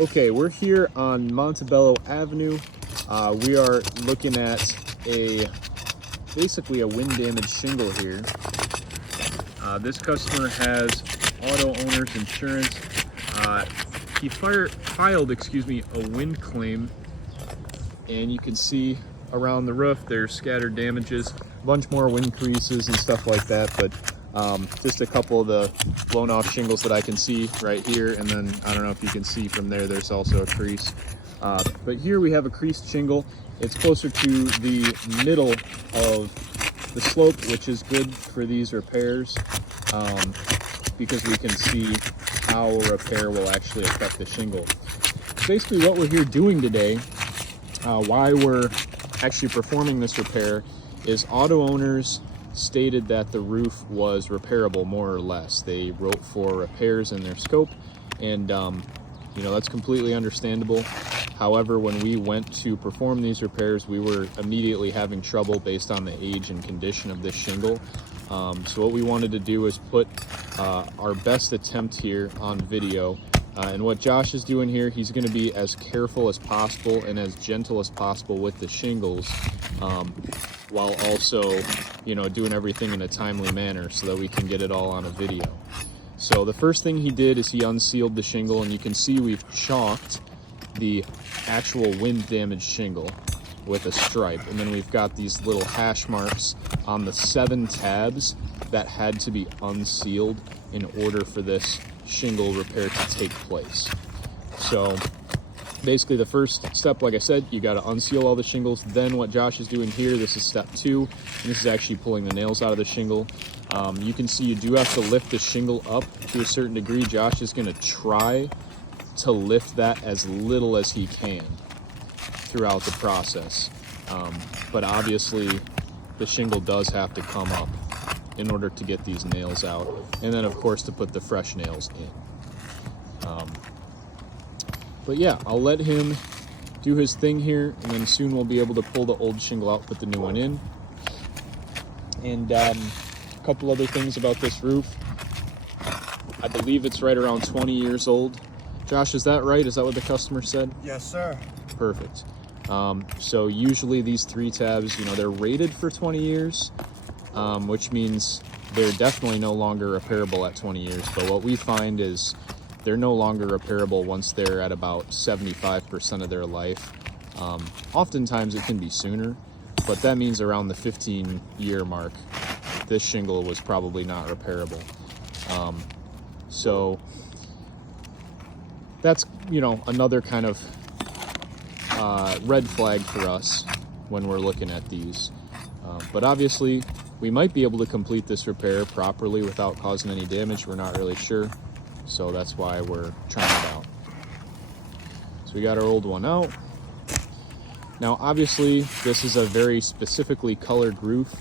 Okay, we're here on Montebello Avenue. We are looking at basically a wind damage shingle here. This customer has auto owner's insurance. He filed a wind claim, and you can see around the roof there's scattered damages, a bunch more wind creases and stuff like that, but just a couple of the blown off shingles that I can see right here, and then I don't know if you can see from there, there's also a crease. But here we have a creased shingle. It's closer to the middle of the slope, which is good for these repairs, because we can see how a repair will actually affect the shingle. Basically what we're here doing today, why we're actually performing this repair, is auto owners stated that the roof was repairable, more or less. They wrote for repairs in their scope, and you know, that's completely understandable. However, when we went to perform these repairs, we were immediately having trouble based on the age and condition of this shingle. So what we wanted to do is put our best attempt here on video. And what Josh is doing here, he's going to be as careful as possible and as gentle as possible with the shingles, while also, you know, doing everything in a timely manner so that we can get it all on a video. So the first thing he did is he unsealed the shingle, and you can see we've chalked the actual wind damaged shingle with a stripe, and then we've got these little hash marks on the 7 tabs that had to be unsealed in order for this shingle repair to take place. So basically the first step, like I said, you got to unseal all the shingles. Then what Josh is doing here, this is step 2, and this is actually pulling the nails out of the shingle. You can see you do have to lift the shingle up to a certain degree. Josh is going to try to lift that as little as he can throughout the process, but obviously the shingle does have to come up in order to get these nails out, and then of course to put the fresh nails in. But yeah, I'll let him do his thing here, and then soon we'll be able to pull the old shingle out, put the new one in. And a couple other things about this roof. I believe it's right around 20 years old. Josh, is that right? Is that what the customer said? Yes, sir. Perfect. So usually these 3 tabs, you know, they're rated for 20 years, which means they're definitely no longer repairable at 20 years. But what we find is they're no longer repairable once they're at about 75% of their life. Oftentimes it can be sooner, but that means around the 15-year mark, this shingle was probably not repairable. So that's, you know, another kind of red flag for us when we're looking at these. But obviously we might be able to complete this repair properly without causing any damage. We're not really sure, so that's why we're trying it out. So we got our old one out. Now obviously this is a very specifically colored roof.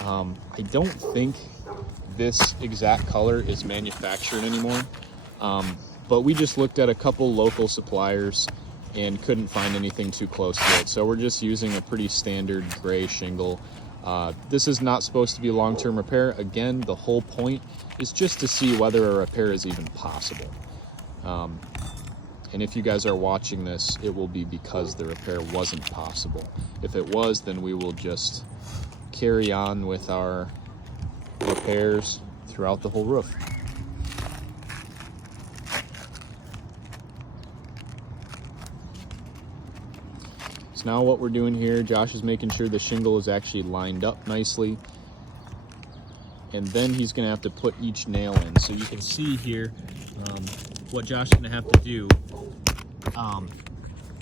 I don't think this exact color is manufactured anymore, but we just looked at a couple local suppliers and couldn't find anything too close to it. So we're just using a pretty standard gray shingle. This is not supposed to be long-term repair. Again, the whole point is just to see whether a repair is even possible. And if you guys are watching this, it will be because the repair wasn't possible. If it was, then we will just carry on with our repairs throughout the whole roof. So now what we're doing here, Josh is making sure the shingle is actually lined up nicely, and then he's going to have to put each nail in. So you can see here what Josh is going to have to do